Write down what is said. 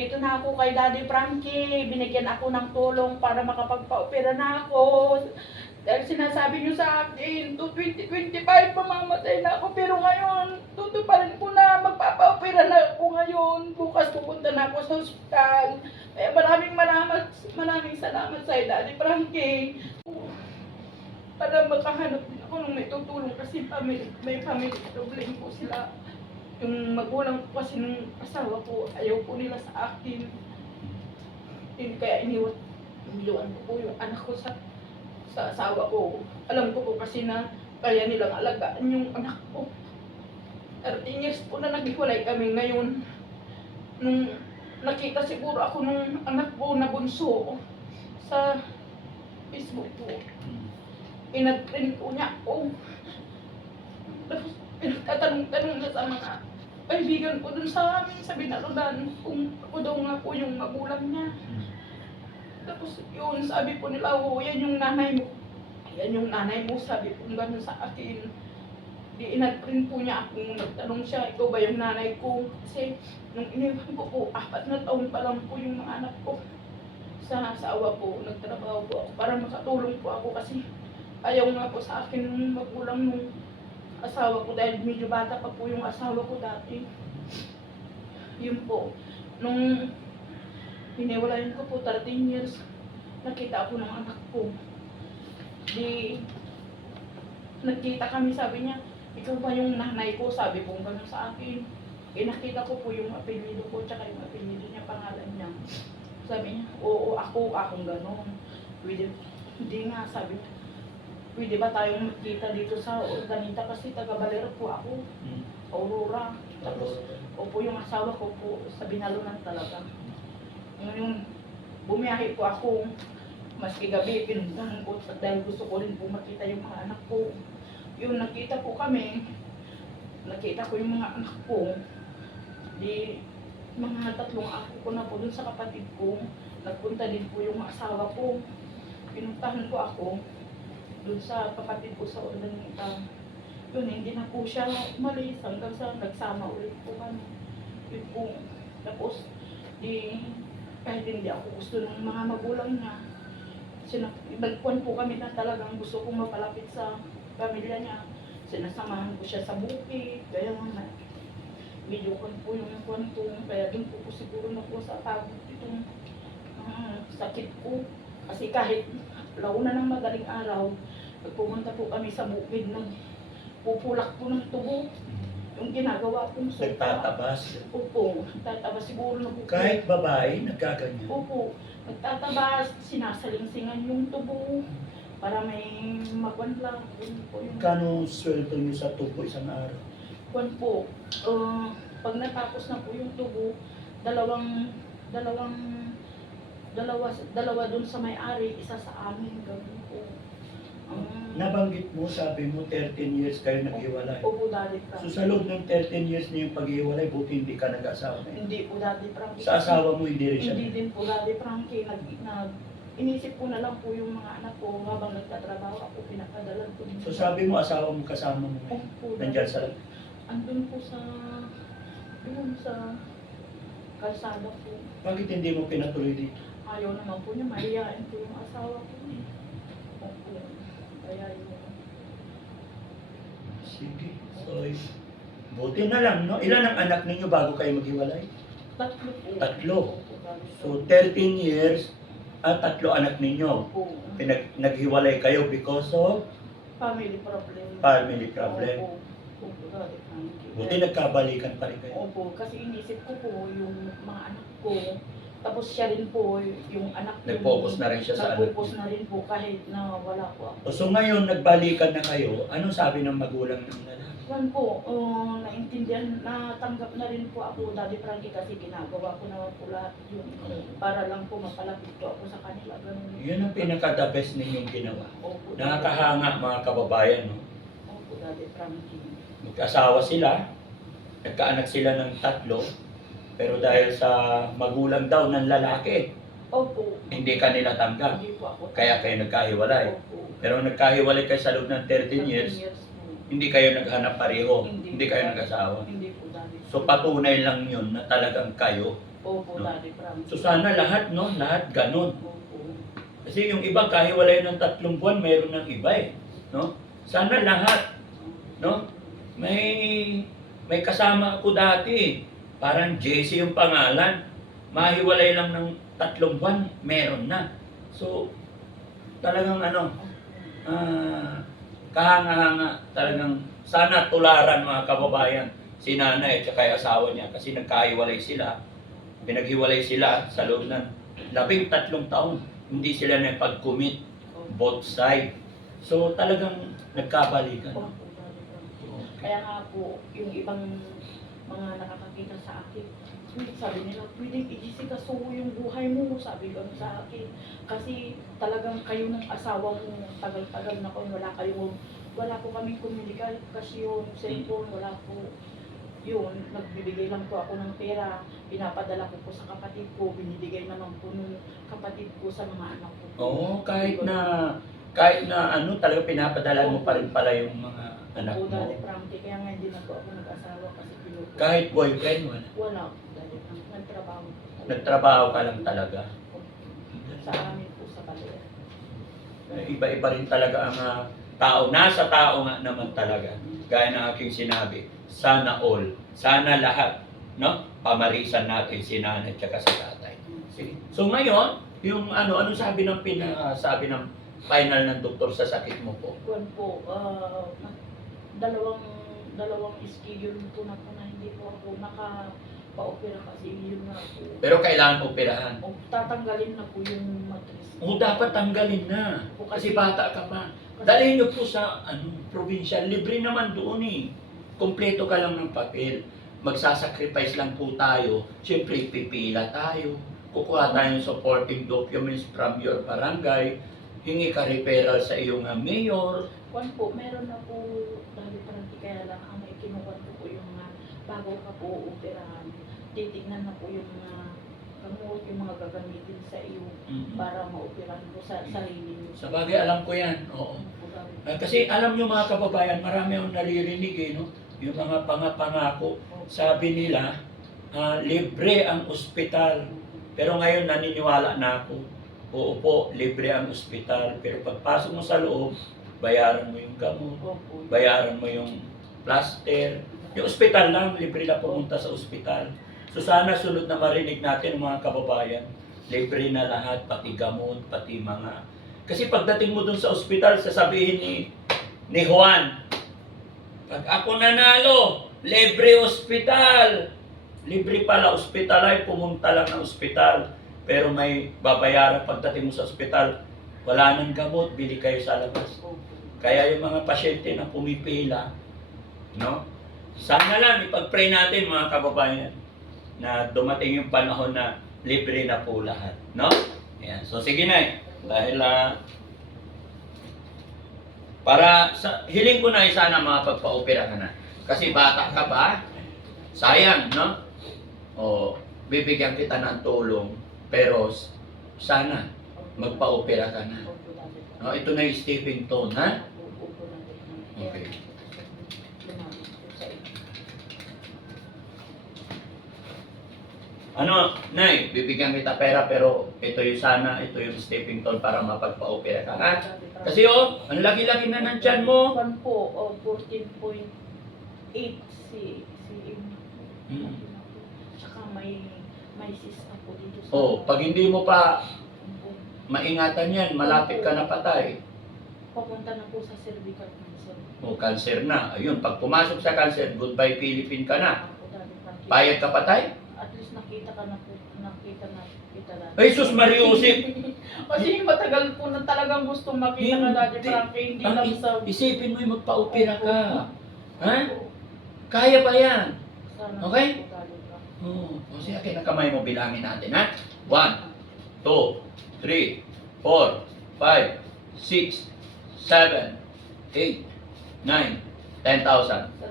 Dito na ako kay Daddy Frankie, binigyan ako ng tulong para makapagpa-opera na ako. Dahil sinasabi niyo sa akin, to 2025 mamamatay na ako. Pero ngayon, tutuparin ko na, magpapa-opera na ako ngayon. Bukas pupunta na ako sa ospital. Kaya maraming salamat sa Daddy Frankie. Para makahanap din ako ng may tutulong kasi may family problem po sila. Yung magulang ko kasi nung asawa ko, ayaw po nila sa akin. Kaya iniwan ko po yung anak ko sa asawa ko. Alam ko po kasi na kaya nilang alagaan yung anak ko. 13 years po na naghiwalay kami ngayon. Nung nakita siguro ako nung anak ko na bunso sa Facebook po. Pinag-print ko niya ako. Tapos pinagtatanong-tanong na sa mga kaibigan ko dun sa amin sa Binaludan kung ako daw nga po yung magulang niya. Tapos yun, sabi po nila, oh, yan yung nanay mo. Yan yung nanay mo, sabi po gano'n sa akin. Di inag-print po niya ako, nagtanong siya, ikaw ba yung nanay ko? Kasi nung iniwan ko po, 4 na taon pa lang po yung mga anak ko. Sa asawa po, nagtrabaho po ako para makatulong po ako kasi ayaw nga po sa akin ng magulang nung asawa ko dahil medyo bata pa po yung asawa ko dati. Yun po, nung hiniwalayan ko po 13 years, nakita ako ng anak ko. Di, nagkita kami, sabi niya, ikaw ba yung nanay ko? Sabi po gano'n sa akin. Nakita ko po yung apelyido ko, tsaka yung apelyido niya, pangalan niya. Sabi niya, oo, akong gano'n. Hindi nga, sabi niya, pwede ba tayong magkita dito sa Urdaneta kasi taga-Balero po ako, Aurora. Tapos, opo yung asawa ko po sa Binalunan talaga. Ngayon, bumiyahe po ako, maski gabi, pinuntahan ko dahil gusto ko rin po makita yung mga anak ko. Yun, nakita po kami, nakita ko yung mga anak ko. Di, mga 3 ako ko na po dun sa kapatid ko. Nagpunta din po yung asawa ko. Pinuntahan ko ako doon sa kapatid ko sa Urdaneta. Yun, hindi na po siya umalis hanggang sa nagsama ulit po kami. Yun po. Tapos, kahit hindi ako gusto ng mga magulang niya, nagkuhan po kami na talagang gusto kong mapalapit sa pamilya niya. Sinasamahan ko siya sa bukid, kaya nga medyo kuhan po yung kuhan ko. Kaya doon po siguro na po sa tawag itong sakit ko. Kasi kahit launa ng madaling araw, pumunta po kami sa bukid, nagpupulak po ng tubo. Yung ginagawa kong sopa. Nagtatabas. Opo, nagtatabas siguro na po. Kahit babae, nagkaganyan. Opo, nagtatabas, sinasalingsingan yung tubo para may magwan lang. Yun po yung... Kano sweldo niyo sa tubo isang araw? Kwan po, pag natapos na po yung tubo, dalawa dun sa may-ari, isa sa amin, gano'n po. Nabanggit mo, sabi mo 13 years kayo naghiwalay. Opo, Daddy Frankie. So sa loob ng 13 years na yung paghiwalay, buti hindi ka nag-asawa na yun. Hindi po, Daddy Frankie. Sa asawa mo, hindi rin siya. Hindi din po, Daddy Frankie. Inisip ko na lang po yung mga anak ko habang nagtatrabaho ako, pinakadalan ko din. So sabi mo, asawa mo kasama mo ngayon. Opo, Nandyan sa... andun po sa kalsada po. Bakit hindi mo pinatuloy dito? Ayaw naman po niya, mahihain po yung asawa ko. Opo, kaya yun. Sige. So, buti na lang, no? Ilan ang anak ninyo bago kayo maghiwalay? 3 po. 3. Opo, Daddy So 13 years at 3 anak ninyo. Opo. Naghiwalay kayo because of Family problem. family problem. Opo. Opo, Daddy Frankie. Buti nagkabalikan pa rin kayo. Opo, kasi inisip ko po yung mga anak ko. Tapos siya rin po, yung anak ko. Nag-focus na rin siya sa anak. Nag-focus na rin po kahit na wala po ako. So ngayon, nagbalikan na kayo, anong sabi ng magulang ng lalaki? Yan po, naintindihan, natanggap na rin po ako, Daddy Frankie, kasi ginagawa ko naman po lahat yun. Para lang po mapalapit ko ako sa kanila. Ganun. Yun ang pinaka-the best ninyong ginawa. Opo, Nakakahanga mga kababayan, no? Opo, Daddy Frankie. Mag-asawa sila, nagkaanak sila ng 3, pero dahil sa magulang daw ng lalaki, Opo. hindi kanila tanggap. Hindi po ako. Kaya kayo nagkahiwalay. Opo. Pero nagkahiwalay kayo sa loob ng 13 years, po. hindi kayo naghanap pareho, Hindi hindi kayo nag-asawa. Hindi po, Daddy. So patunay lang yun na talagang kayo Opo, No? Daddy Frankie. So sana lahat, no? Lahat ganun. Opo. Kasi yung iba kahiwalay ng 3 buwan, mayroon ng iba eh. No? Sana lahat, no? May kasama ako dati. Parang JC yung pangalan. Mahiwalay lang ng 3 buwan, meron na. So, talagang kahanga-hanga. Talagang sana tularan mga kababayan si nanay at saka yung asawa niya kasi nagkahiwalay sila. Pinaghiwalay sila sa loob ng 13 taon. Hindi sila napag-commit both side. So talagang nagkabalikan. Opo, Daddy Frankie. Kaya nga po, yung ibang mga nakakakita sa akin, sabi nila, pwedeng i-disikaso yung buhay mo, sabi ko sa akin. Kasi talagang kayo ng asawa mo, tagal-tagal na ko, wala po kaming komunikasyon, cellphone, wala po. Yun, nagbibigay lang po ako ng pera, pinapadala ko po sa kapatid ko, binibigay naman po nung kapatid ko sa mga anak ko. Oo, kahit na talaga pinapadala mo pa rin pala yung mga anak Opo, mo. Daddy Frankie, kaya nga hindi na po ako nag-asawa kasi pinupo. Kahit boyfriend mo, Wala po, Daddy Frankie, nagtrabaho. nagtrabaho ka lang talaga. Sa amin po sa Baler. Iba-iba rin talaga ang tao. Nasa tao nga naman talaga. Gaya ng aking sinabi, sana all, sana lahat, no? Pamarisan natin si nanay at si tatay. Sige. So ngayon, yung ano sabi ng sabi ng final ng doktor sa sakit mo po? Kuwan po, dalawang schedule po na hindi po ako naka-pa-opera kasi yun na po. Pero kailangan operahan. O, tatanggalin na po yung matris. O dapat tanggalin na. Kasi bata ka pa. Dalhin niyo po sa probinsya. Libre naman doon eh. Kompleto ka lang ng papel. Magsasacrifice lang po tayo. Siyempre, pipila tayo. Kukuha tayo ng supporting documents from your barangay. Hingi ka referral sa iyong mayor. Kuwan po, meron na po, dahil parang kaya lang ang may kinukuhan ko po yung bago ka po operahan. Titignan na po yung mga gamot, yung mga gagamitin sa iyo para maoperahan po sa sarili niyo. Sa bagay, alam ko yan. Oo. Kasi alam nyo mga kababayan, marami akong naririnig eh, no? Yung mga pangako. Sabi nila, libre ang ospital. Pero ngayon naniniwala na ako. Oo po, libre ang ospital. Pero pagpasok mo sa loob, bayaran mo yung gamot, bayaran mo yung plaster. Yung ospital lang, libre lang pumunta sa ospital. So sana sunod na marinig natin mga kababayan, libre na lahat, pati gamot, pati mga... Kasi pagdating mo dun sa ospital, sasabihin ni Juan, pag ako nanalo, libre ospital. Libre pala ospital ay pumunta lang ng ospital. Pero may babayaran pagdating mo sa ospital, wala nang gamot, bili kayo sa labas. Kaya yung mga pasyente na pumipila, no? Sana lang ipag-pray natin mga kababayan na dumating yung panahon na libre na po lahat, no? Ayan. So sige na dahil hiling ko na sana makapagpa-opera ka na. Kasi bata ka pa, sayang, no? O bibigyan kita ng tulong, pero sana magpa-opera ka na. No, ito na yung stepping stone, ha? Okay. Nay, bibigyan kita pera pero ito yung stepping stone para mapagpa-opera ka, ha? Kasi ang laki-laki na ng tiyan mo. 14.8 si Tsaka may cyst ako dito sa... Pag hindi mo pa maingatan yan, malapit ka na patay. Papunta na po sa cervical cancer. Cancer na. Ayun, pag pumasok sa cancer, goodbye Philippine ka na. Payag ka patay? At least nakita na. Ay, sus Mariusip! Kasi matagal po na talagang gustong makita na Daddy Frankie, hindi lang sa... Isipin mo yung magpa-opera ka. Ha? Kaya pa yan. Okay? Sige, akin ang kamay mo, bilangin natin, ha? 1, 2, 3, 4, 5, 6, 7, 8, 9, 10,000.